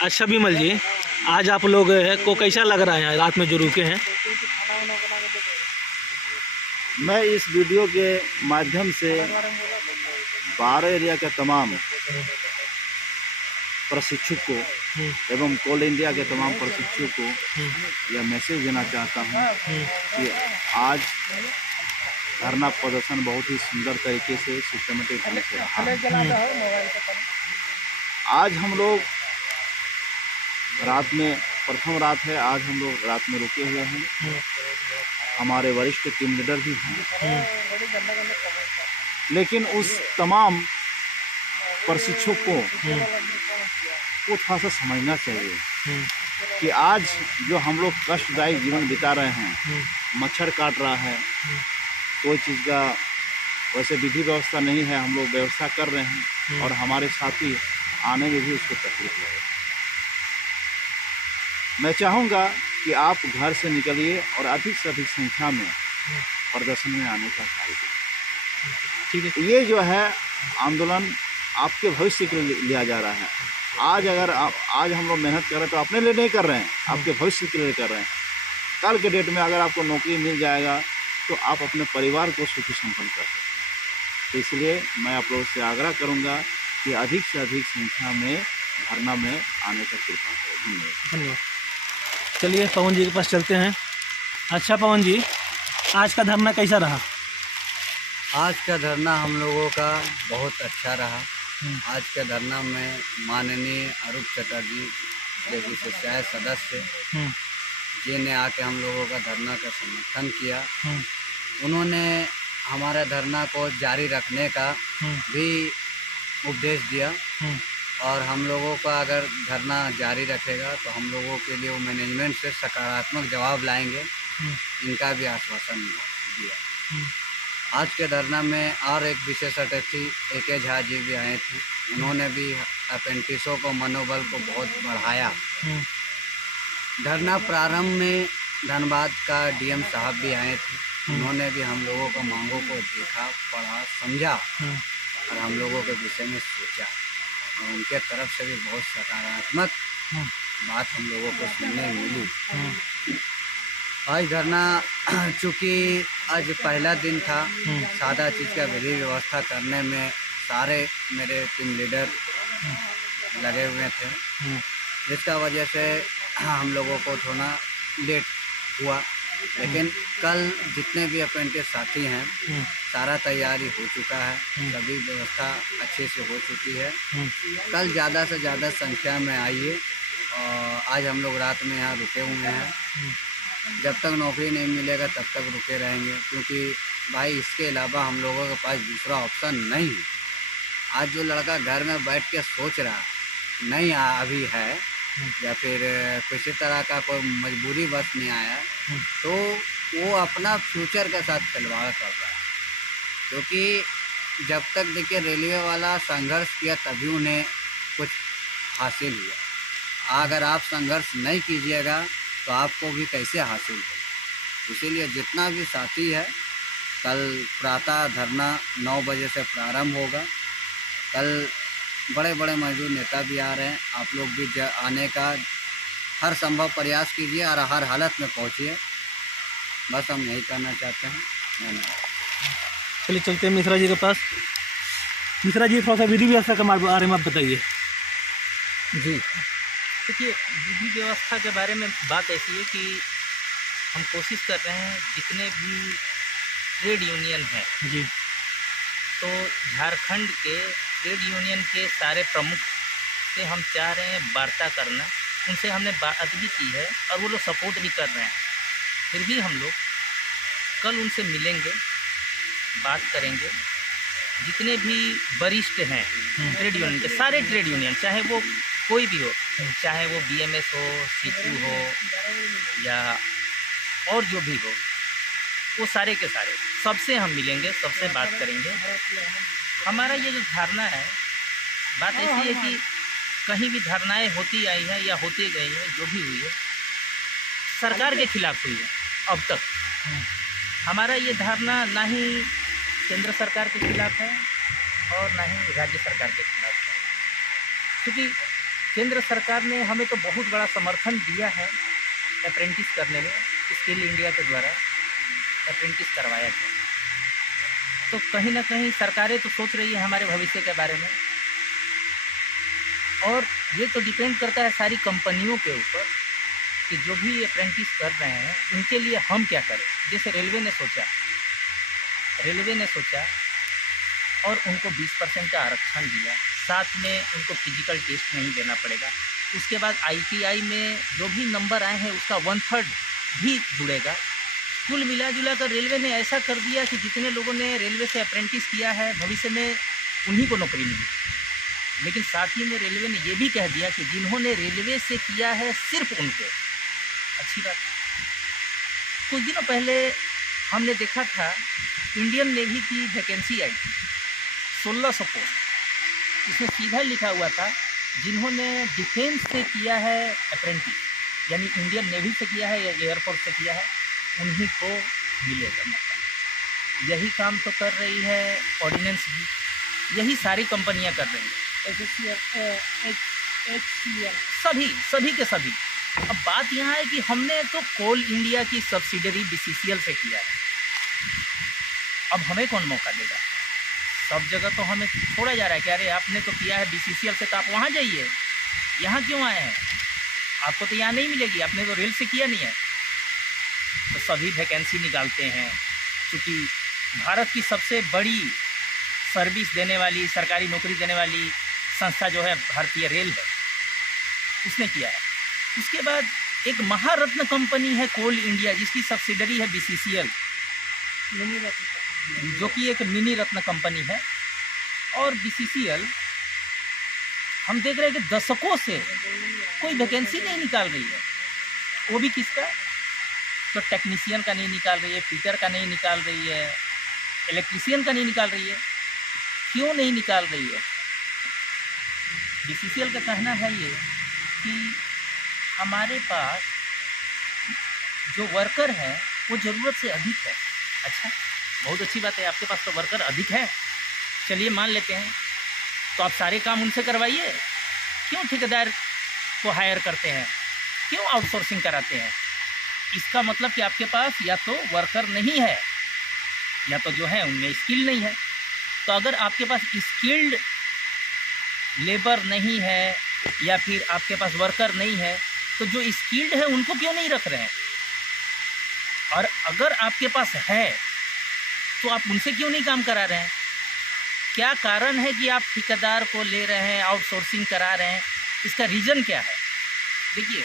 अच्छा विमल जी, आज आप लोग को कैसा लग रहा है रात में जो रुके हैं? मैं इस वीडियो के माध्यम से 12 एरिया के तमाम प्रशिक्षु को एवं कोल इंडिया के तमाम प्रशिक्षु को यह मैसेज देना चाहता हूं कि आज धरना प्रदर्शन बहुत ही सुंदर तरीके से सिस्टमेटिक ढंग से रहा। आज हम लोग रात में प्रथम रात है, आज हम लोग रात में रुके हुए हैं। हमारे वरिष्ठ टीम लीडर भी हैं, लेकिन उस तमाम प्रशिक्षकों को थोड़ा सा समझना चाहिए कि आज जो हम लोग कष्टदायी जीवन बिता रहे हैं, मच्छर काट रहा है, कोई चीज़ का वैसे विधि व्यवस्था नहीं है, हम लोग व्यवस्था कर रहे हैं और हमारे साथी आने में भी उसको तकलीफ लगे। मैं चाहूँगा कि आप घर से निकलिए और अधिक से अधिक संख्या में प्रदर्शन में आने का कार्य करें। ठीक है, ये जो है आंदोलन आपके भविष्य के लिए लिया जा रहा है। आज अगर आज हम लोग मेहनत कर रहे हैं तो अपने लिए नहीं कर रहे हैं, आपके भविष्य के लिए कर रहे हैं। कल के डेट में अगर आपको नौकरी मिल जाएगा तो आप अपने परिवार को सुखी संपन्न कर सकते हैं। तो इसलिए मैं आप लोगों से आग्रह करूँगा कि अधिक से अधिक संख्या में धरना में आने का कृपा करें। धन्यवाद। चलिए पवन जी के पास चलते हैं। अच्छा पवन जी, आज का धरना कैसा रहा? आज का धरना हम लोगों का बहुत अच्छा रहा। आज के धरना में माननीय अरूप चटर्जी जैसे पंचायत सदस्य जी ने आके हम लोगों का धरना का समर्थन किया। उन्होंने हमारे धरना को जारी रखने का भी उपदेश दिया और हम लोगों का अगर धरना जारी रखेगा तो हम लोगों के लिए वो मैनेजमेंट से सकारात्मक जवाब लाएंगे, इनका भी आश्वासन दिया। आज के धरना में और एक विशेष अतिथि AK झा जी भी आए थे। उन्होंने भी अप्रेंटिसों को मनोबल को बहुत बढ़ाया। धरना प्रारंभ में धनबाद का DM साहब भी आए थे। उन्होंने भी हम लोगों को मांगों को देखा, पढ़ा, समझा और हम लोगों के विषय में सोचा और उनके तरफ से भी बहुत सकारात्मक बात हम लोगों को सुनने मिली। आज धरना चूँकि आज पहला दिन था, सादा चीज़ का विधि व्यवस्था करने में सारे मेरे टीम लीडर लगे हुए थे, जिसका वजह से हम लोगों को थोड़ा लेट हुआ। लेकिन कल जितने भी अप्रेंटिस साथी हैं, सारा तैयारी हो चुका है, सभी व्यवस्था अच्छे से हो चुकी है। कल ज़्यादा से ज़्यादा संख्या में आइए और आज हम लोग रात में यहाँ रुके हुए हैं। जब तक नौकरी नहीं मिलेगा तब तक रुके रहेंगे, क्योंकि भाई इसके अलावा हम लोगों के पास दूसरा ऑप्शन नहीं है। आज जो लड़का घर में बैठ के सोच रहा नहीं अभी है या फिर किसी तरह का कोई मजबूरी बस नहीं आया, तो वो अपना फ्यूचर के साथ खिलवाड़ कर रहा है। क्योंकि जब तक देखिए रेलवे वाला संघर्ष किया तभी उन्हें कुछ हासिल हुआ। अगर आप संघर्ष नहीं कीजिएगा तो आपको भी कैसे हासिल होगा। इसीलिए जितना भी साथी है, कल प्रातः धरना 9 बजे से प्रारंभ होगा। कल बड़े बड़े मजदूर नेता भी आ रहे हैं, आप लोग भी आने का हर संभव प्रयास कीजिए और हर हालत में पहुंचिए। बस हम यही करना चाहते हैं। धन्यवाद। चलिए चलते हैं मिश्रा जी के पास। मिश्रा जी, थोड़ा सा विधि व्यवस्था के बारे में आप बताइए। जी, देखिए विधि व्यवस्था के बारे में बात ऐसी है कि हम कोशिश कर रहे हैं जितने भी ट्रेड यूनियन हैं जी, तो झारखंड के ट्रेड यूनियन के सारे प्रमुख से हम चाह रहे हैं वार्ता करना। उनसे हमने बात भी की है और वो लोग सपोर्ट भी कर रहे हैं। फिर भी हम लोग कल उनसे मिलेंगे, बात करेंगे। जितने भी वरिष्ठ हैं ट्रेड यूनियन के, सारे ट्रेड यूनियन, चाहे वो कोई भी हो, चाहे वो BMS हो, CTU हो या और जो भी हो, वो सारे के सारे सबसे हम मिलेंगे, सबसे बात करेंगे। हमारा ये जो धारणा है, बात ऐसी है कि कहीं भी धारणाएं होती आई है या होती गई है, जो भी हुई है सरकार के खिलाफ हुई है। अब तक हमारा ये धारणा ना ही केंद्र सरकार के खिलाफ है और ना ही राज्य सरकार के खिलाफ है, क्योंकि केंद्र सरकार ने हमें तो बहुत बड़ा समर्थन दिया है अप्रेंटिस करने में। स्किल इंडिया के द्वारा अप्रेंटिस करवाया गया। तो कहीं ना कहीं सरकारें तो सोच रही है हमारे भविष्य के बारे में, और ये तो डिपेंड करता है सारी कंपनियों के ऊपर कि जो भी अप्रेंटिस कर रहे हैं उनके लिए हम क्या करें। जैसे रेलवे ने सोचा और उनको 20% का आरक्षण दिया, साथ में उनको फिजिकल टेस्ट नहीं देना पड़ेगा। उसके बाद ITI में जो भी नंबर आए हैं उसका 1/3 भी जुड़ेगा। कुल मिला जुला कर रेलवे ने ऐसा कर दिया कि जितने लोगों ने रेलवे से अप्रेंटिस किया है भविष्य में उन्हीं को नौकरी मिली। लेकिन साथ ही में रेलवे ने ये भी कह दिया कि जिन्होंने रेलवे से किया है सिर्फ उनको। अच्छी बात। कुछ दिनों पहले हमने देखा था इंडियन नेवी की वैकेंसी आई थी 1600 पोस्ट। इसमें सीधा लिखा हुआ था जिन्होंने डिफेंस से किया है अप्रेंटिस, यानी इंडियन नेवी से किया है या एयरफोर्स से किया है, उन्हीं को मिलेगा मौका। यही काम तो कर रही है ऑर्डिनेंस भी, यही सारी कंपनियां कर रही हैं, सभी के सभी। अब बात यहाँ है कि हमने तो कोल इंडिया की सब्सिडरी BCCL से किया है, अब हमें कौन मौका देगा। सब जगह तो हमें छोड़ा जा रहा है कि अरे आपने तो किया है BCCL से तो आप वहाँ जाइए, यहाँ क्यों आए हैं, आपको तो यहाँ नहीं मिलेगी, आपने तो रेल से किया नहीं है। तो सभी वैकेंसी निकालते हैं, क्योंकि भारत की सबसे बड़ी सर्विस देने वाली, सरकारी नौकरी देने वाली संस्था जो है भारतीय रेल है, उसने किया है। उसके बाद एक महारत्न कंपनी है कोल इंडिया, जिसकी सब्सिडरी है BCCL, जो कि एक मिनी रत्न कंपनी है। और BCCL हम देख रहे हैं कि दशकों से कोई वैकेंसी नहीं निकाल रही है। वो भी किसका, तो टेक्नीशियन का नहीं निकाल रही है, फिटर का नहीं निकाल रही है, इलेक्ट्रीशियन का नहीं निकाल रही है। क्यों नहीं निकाल रही है? BCCL का कहना है ये कि हमारे पास जो वर्कर है वो ज़रूरत से अधिक है। अच्छा, बहुत अच्छी बात है, आपके पास तो वर्कर अधिक है, चलिए मान लेते हैं, तो आप सारे काम उनसे करवाइए। क्यों ठेकेदार को हायर करते हैं, क्यों आउटसोर्सिंग कराते हैं? इसका मतलब कि आपके पास या तो वर्कर नहीं है, या तो जो है उनमें स्किल नहीं है। तो अगर आपके पास स्किल्ड लेबर नहीं है या फिर आपके पास वर्कर नहीं है, तो जो स्किल्ड है उनको क्यों नहीं रख रहे हैं? और अगर आपके पास है तो आप उनसे क्यों नहीं काम करा रहे हैं? क्या कारण है कि आप ठेकेदार को ले रहे हैं, आउटसोर्सिंग करा रहे हैं? इसका रीज़न क्या है? देखिए,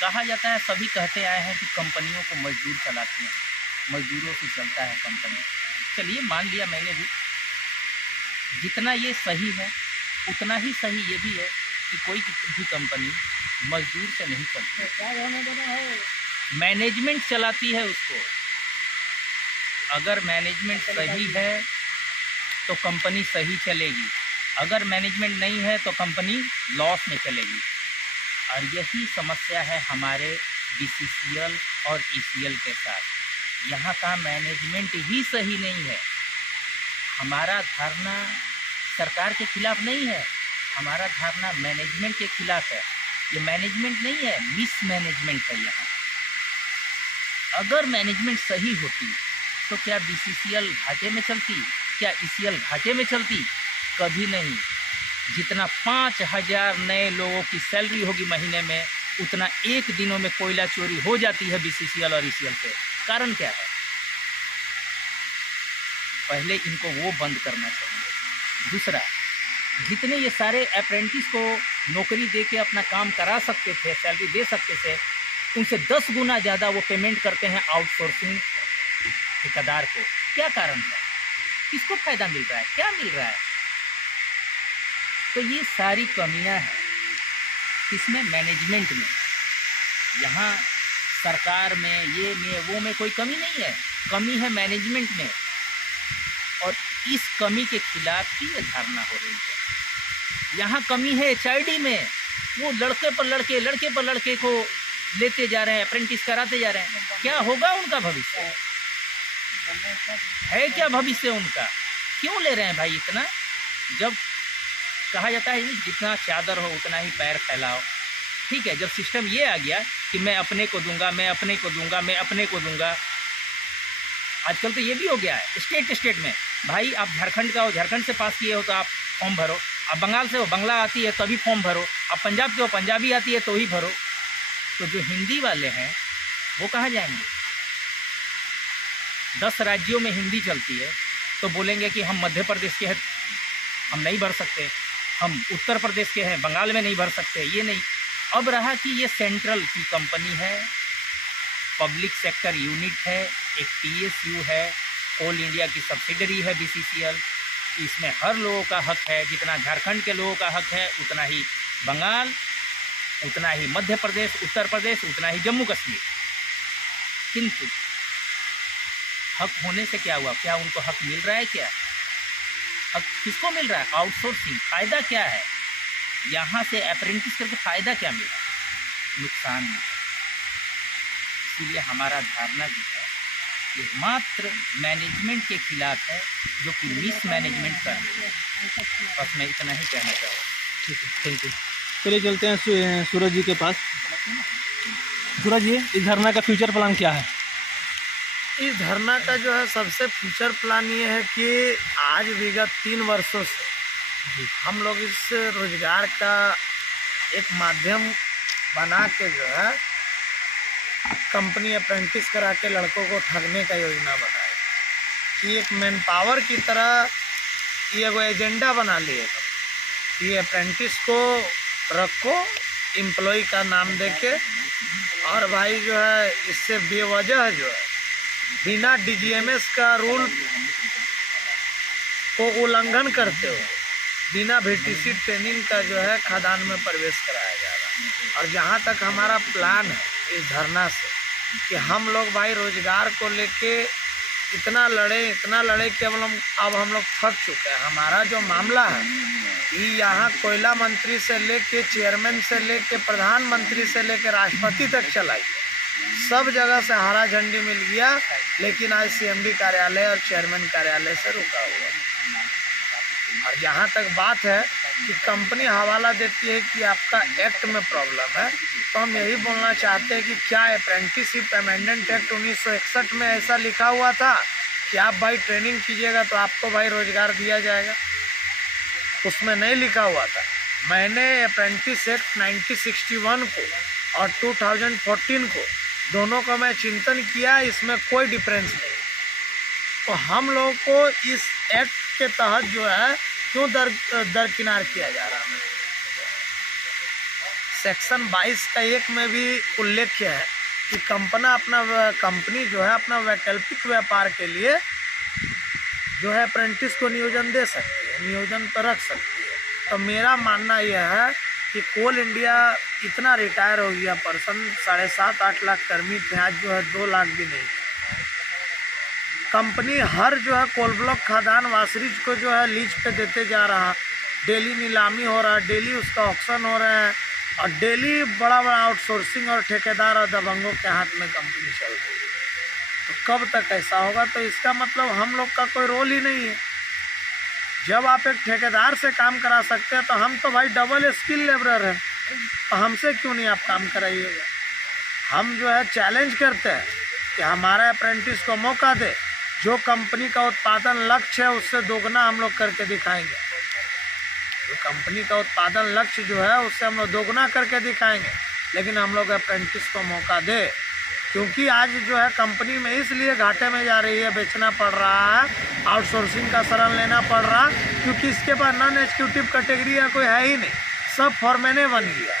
कहा जाता है, सभी कहते आए हैं कि कंपनियों को मजदूर चलाते हैं, मजदूरों से चलता है कंपनी। चलिए मान लिया मैंने भी, जितना ये सही है उतना ही सही ये भी है कि कोई भी कंपनी मजदूर से नहीं चलती, मैनेजमेंट चलाती है उसको। अगर मैनेजमेंट सही है तो कंपनी सही चलेगी, अगर मैनेजमेंट नहीं है तो कंपनी लॉस में चलेगी। और यही समस्या है हमारे BCCL और ECL के साथ। यहाँ का मैनेजमेंट ही सही नहीं है। हमारा धारणा सरकार के खिलाफ नहीं है, हमारा धारणा मैनेजमेंट के खिलाफ है। ये मैनेजमेंट नहीं है, मिसमैनेजमेंट है यहाँ। अगर मैनेजमेंट सही होती तो क्या BCCL घाटे में चलती, क्या ECL घाटे में चलती? कभी नहीं। जितना 5000 नए लोगों की सैलरी होगी महीने में, उतना एक दिनों में कोयला चोरी हो जाती है BCCL और ECL से। कारण क्या है? पहले इनको वो बंद करना चाहिए। दूसरा, जितने ये सारे अप्रेंटिस को नौकरी दे के अपना काम करा सकते थे, सैलरी दे सकते थे, उनसे 10 गुना ज़्यादा वो पेमेंट करते हैं आउटसोर्सिंग ठेकेदार को। क्या कारण है? किसको फ़ायदा मिल रहा है? क्या मिल रहा है? तो ये सारी कमियां हैं इसमें, मैनेजमेंट में। यहाँ सरकार में, ये में, वो में कोई कमी नहीं है, कमी है मैनेजमेंट में। और इस कमी के खिलाफ ही ये धारणा हो रही है। यहाँ कमी है HRD में, वो लड़के पर लड़के को लेते जा रहे हैं, अप्रेंटिस कराते जा रहे हैं। क्या होगा उनका भविष्य? है क्या भविष्य उनका? क्यों ले रहे हैं भाई इतना? जब कहा जाता है जितना चादर हो उतना ही पैर फैलाओ। ठीक है, जब सिस्टम ये आ गया कि मैं अपने को दूंगा, मैं अपने को दूंगा, मैं अपने को दूंगा, आजकल तो ये भी हो गया है स्टेट में। भाई आप झारखंड का हो, झारखंड से पास किए हो तो आप फॉर्म भरो, आप बंगाल से हो, बंगला आती है तभी फॉर्म भरो, आप पंजाब के हो, पंजाबी आती है तो ही भरो। तो जो हिंदी वाले हैं वो कहाँ जाएंगे? 10 राज्यों में हिंदी चलती है तो बोलेंगे कि हम मध्य प्रदेश के हैं, हम नहीं भर सकते, हम उत्तर प्रदेश के हैं, बंगाल में नहीं भर सकते। ये नहीं, अब रहा कि ये सेंट्रल की कंपनी है, पब्लिक सेक्टर यूनिट है, एक PSU है, कोल इंडिया की सब्सिडरी है BCCL, इसमें हर लोगों का हक है। जितना झारखंड के लोगों का हक है उतना ही बंगाल, उतना ही मध्य प्रदेश, उत्तर प्रदेश, उतना ही जम्मू कश्मीर। किंतु हक होने से क्या हुआ? क्या उनको हक मिल रहा है? क्या हक किसको मिल रहा है? आउटसोर्सिंग। फ़ायदा क्या है? यहाँ से अप्रेंटिस करके फ़ायदा क्या मिला? नुकसान मिला। इसीलिए हमारा धारणा जो है ये मात्र मैनेजमेंट के खिलाफ है, जो कि मिस मैनेजमेंट कर रही है। बस मैं इतना ही कहना चाहूँगा। ठीक है, थैंक यू। चलिए चलते हैं सूरज जी के पास। सूरज जी, इस धरना का फ्यूचर प्लान क्या है? इस धरना का जो है सबसे फ्यूचर प्लान ये है कि आज विगत 3 वर्षों से हम लोग इस रोजगार का एक माध्यम बना के जो है कंपनी अप्रेंटिस करा के लड़कों को ठगने का योजना बनाए कि एक मैन पावर की तरह ये वो एजेंडा बना लिए ये अप्रेंटिस को रखो एम्प्लॉय का नाम देके, और भाई जो है इससे बेवजह जो है बिना DGMS का रूल को उल्लंघन करते हो बिना VTC ट्रेनिंग का जो है खदान में प्रवेश कराया जा रहा है। और जहाँ तक हमारा प्लान है इस धरना से कि हम लोग भाई रोजगार को लेके इतना लड़े कि अब हम लोग थक चुके हैं। हमारा जो मामला है ये यहाँ कोयला मंत्री से लेके चेयरमैन से लेके प्रधानमंत्री से लेके राष्ट्रपति तक चला गया, सब जगह से हरा झंडी मिल गया, लेकिन आज CMD कार्यालय और चेयरमैन कार्यालय से रुका हुआ है। और यहाँ तक बात है कि कंपनी हवाला देती है कि आपका एक्ट में प्रॉब्लम है, तो हम यही बोलना चाहते हैं कि क्या अप्रेंटिसशिप अमेंडमेंट एक्ट 1961 में ऐसा लिखा हुआ था कि आप भाई ट्रेनिंग कीजिएगा तो आपको भाई रोजगार दिया जाएगा? उसमें नहीं लिखा हुआ था। मैंने अप्रेंटिस एक्ट 1961 को और 2014 को दोनों का मैं चिंतन किया, इसमें कोई डिफरेंस नहीं। तो हम लोग को इस एक्ट के तहत जो है क्यों दरकिनार किया जा रहा है? सेक्शन 22 का 1 में भी उल्लेख है कि कंपनी जो है अपना वैकल्पिक व्यापार के लिए जो है अप्रेंटिस को नियोजन दे सकती है, नियोजन पर रख सकती है। तो मेरा मानना यह है कि कोल इंडिया इतना रिटायर हो गया पर्सन, 7.5-8 लाख कर्मी थे, आज जो है 2 लाख भी नहीं। कंपनी हर जो है कोल ब्लॉक खादान वासरिज को जो है लीज पे देते जा रहा, डेली नीलामी हो रहा, डेली उसका ऑक्शन हो रहा है, और डेली बड़ा आउटसोर्सिंग और ठेकेदार और दबंगों के हाथ में कंपनी चल रही है। तो कब तक ऐसा होगा? तो इसका मतलब हम लोग का कोई रोल ही नहीं है। जब आप एक ठेकेदार से काम करा सकते हैं तो हम तो भाई डबल स्किल लेबरर हैं, तो हमसे क्यों नहीं आप काम कराइएगा? हम जो है चैलेंज करते हैं कि हमारा अप्रेंटिस को मौका दे, जो कंपनी का उत्पादन लक्ष्य है उससे दोगुना हम लोग करके दिखाएंगे। जो कंपनी का उत्पादन लक्ष्य जो है उससे हम लोग दोगुना करके दिखाएंगे, लेकिन हम लोग अप्रेंटिस को मौका दे। क्योंकि आज जो है कंपनी में इसलिए घाटे में जा रही है, बेचना पड़ रहा है, आउटसोर्सिंग का शरण लेना पड़ रहा, क्योंकि इसके पास नॉन एग्जीक्यूटिव कैटेगरी या कोई है ही नहीं। सब फॉरमैने बन गया,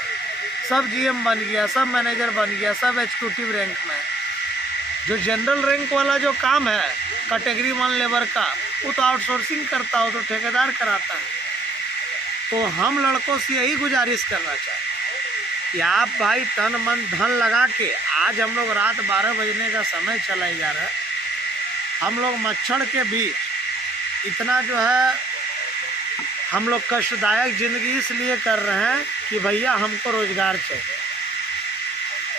सब GM बन गया, सब मैनेजर बन गया, सब एग्जीक्यूटिव रैंक में। जो जनरल रैंक वाला जो काम है कैटेगरी 1 लेबर का, वो तो आउटसोर्सिंग करता हो, तो ठेकेदार कराता है। तो हम लड़कों से यही गुजारिश करना चाहते हैं कि आप भाई तन मन धन लगा के, आज हम लोग रात 12 बजने का समय चला जा रहा है, हम लोग मच्छर के बीच इतना जो है हम लोग कष्टदायक ज़िंदगी इसलिए कर रहे हैं कि भैया हमको रोज़गार चाहिए।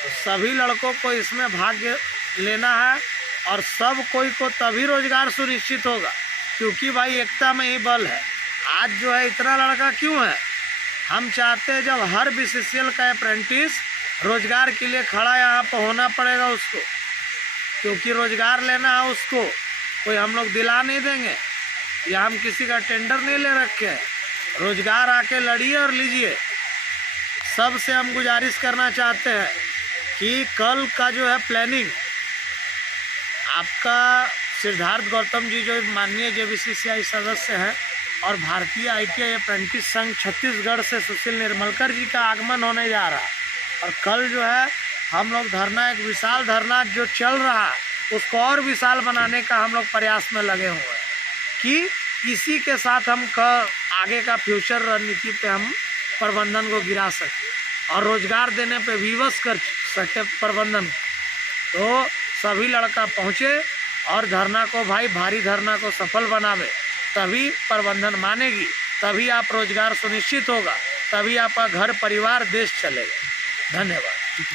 तो सभी लड़कों को इसमें भाग लेना है, और सब कोई को तभी रोज़गार सुनिश्चित होगा, क्योंकि भाई एकता में ही बल है। आज जो है इतना लड़का क्यों है? हम चाहते हैं जब हर BCCL का अप्रेंटिस रोजगार के लिए खड़ा यहाँ पर होना पड़ेगा उसको, क्योंकि रोजगार लेना है उसको, कोई हम लोग दिला नहीं देंगे या हम किसी का टेंडर नहीं ले रखे हैं। रोजगार आके लड़िए और लीजिए। सबसे हम गुजारिश करना चाहते हैं कि कल का जो है प्लानिंग आपका सिद्धार्थ गौतम जी जो माननीय JBCCI सदस्य हैं और भारतीय ITI अप्रेंटिस संघ छत्तीसगढ़ से सुशील निर्मलकर जी का आगमन होने जा रहा है। और कल जो है हम लोग धरना, एक विशाल धरना जो चल रहा है उसको और विशाल बनाने का हम लोग प्रयास में लगे हुए हैं कि इसी के साथ हम आगे का फ्यूचर रणनीति पे हम प्रबंधन को गिरा सकें और रोजगार देने पे विवश कर सके प्रबंधन। तो सभी लड़का पहुँचे और धरना को भारी धरना को सफल बनावे, तभी प्रबंधन मानेगी, तभी आप रोजगार सुनिश्चित होगा, तभी आपका घर परिवार देश चलेगा। धन्यवाद।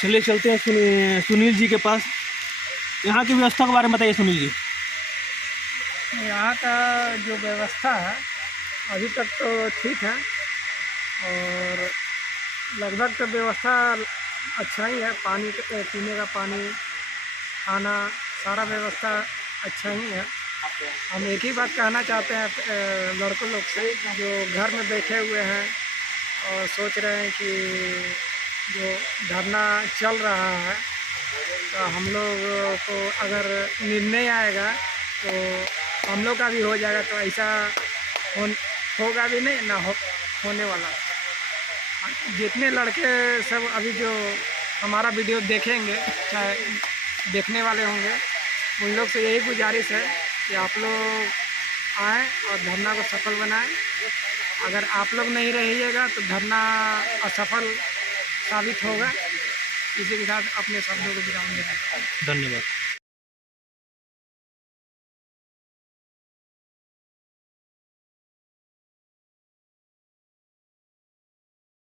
चलिए चलते हैं सुनील जी के पास। यहाँ की व्यवस्था के बारे में बताइए सुनील जी। यहाँ का जो व्यवस्था है अभी तक तो ठीक है और लगभग तो व्यवस्था अच्छा ही है। पानी पीने का पानी, खाना, सारा व्यवस्था अच्छा ही है। हम एक ही बात कहना चाहते हैं लड़कों लोग से जो घर में बैठे हुए हैं और सोच रहे हैं कि जो धरना चल रहा है तो हम लोग को अगर निर्णय आएगा तो हम लोग का भी हो जाएगा, तो ऐसा होगा भी नहीं ना होने वाला। जितने लड़के सब अभी जो हमारा वीडियो देखेंगे, चाहे देखने वाले होंगे, उन लोग से यही गुजारिश है कि आप लोग आएँ और धरना को सफल बनाएं। अगर आप लोग नहीं रहिएगा तो धरना असफल साबित होगा। इसी के साथ अपने शब्दों को विराम देना। धन्यवाद।